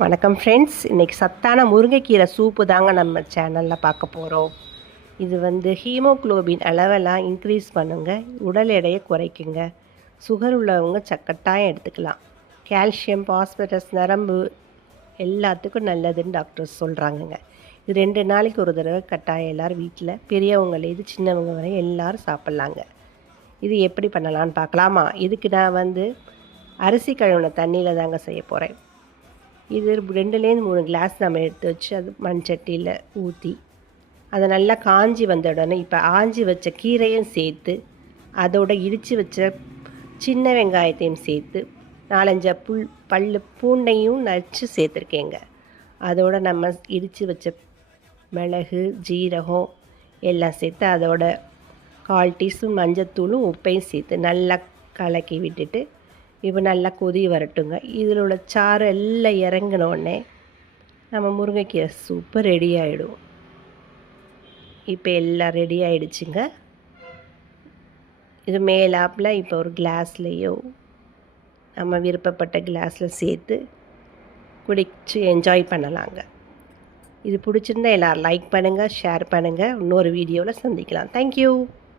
வணக்கம் ஃப்ரெண்ட்ஸ். இன்றைக்கி சத்தான முருங்கைக்கீரை சூப்பு தாங்க நம்ம சேனலில் பார்க்க போகிறோம். இது ஹீமோக்ளோபின் அளவெல்லாம் இன்க்ரீஸ் பண்ணுங்க, உடல் எடையை குறைக்குங்க. சுகர் உள்ளவங்க கட்டாயம் எடுத்துக்கலாம். கால்சியம், பாஸ்பரஸ், நரம்பு எல்லாத்துக்கும் நல்லதுன்னு டாக்டர்ஸ் சொல்கிறாங்கங்க. இது 2 நாளைக்கு ஒரு தடவை கட்டாயம் எல்லோரும் வீட்டில் பெரியவங்கலேருந்து சின்னவங்க வரை எல்லோரும் சாப்பிட்லாங்க. இது எப்படி பண்ணலான்னு பார்க்கலாமா? இதுக்கு நான் அரிசி கழுவின தண்ணியில் தாங்க செய்ய போகிறேன். இது 2லேருந்து 3 கிளாஸ் நம்ம எடுத்து வச்சு அது மண்சட்டியில் ஊற்றி அதை நல்லா காஞ்சி வந்த உடனே இப்போ ஆஞ்சி வச்ச கீரையும் சேர்த்து அதோட இடித்து வச்ச சின்ன வெங்காயத்தையும் சேர்த்து 4-5 பல் பூண்டையும் நச்சு சேர்த்துருக்கேங்க. அதோடு நம்ம இடித்து வச்ச மிளகு, ஜீரகம் எல்லாம் சேர்த்து அதோட 1/4 டீஸ்பூன் மஞ்சத்தூளும் உப்பையும் சேர்த்து நல்லா கலக்கி விட்டுட்டு இப்போ நல்லா கொதி வரட்டுங்க. இதில் உள்ள சாறு எல்லாம் இறங்கினோடனே நம்ம முருங்கைக்கீரை சூப்பு ரெடி ஆகிடும். இப்போ எல்லாம் ரெடி ஆகிடுச்சுங்க. இது மேலாப்பில் இப்போ ஒரு கிளாஸ்லேயோ நம்ம விருப்பப்பட்ட கிளாஸில் சேர்த்து குடிச்சு என்ஜாய் பண்ணலாங்க. இது பிடிச்சிருந்தா எல்லோரும் லைக் பண்ணுங்கள், ஷேர் பண்ணுங்கள். இன்னொரு வீடியோவில் சந்திக்கலாம். தேங்க்யூ.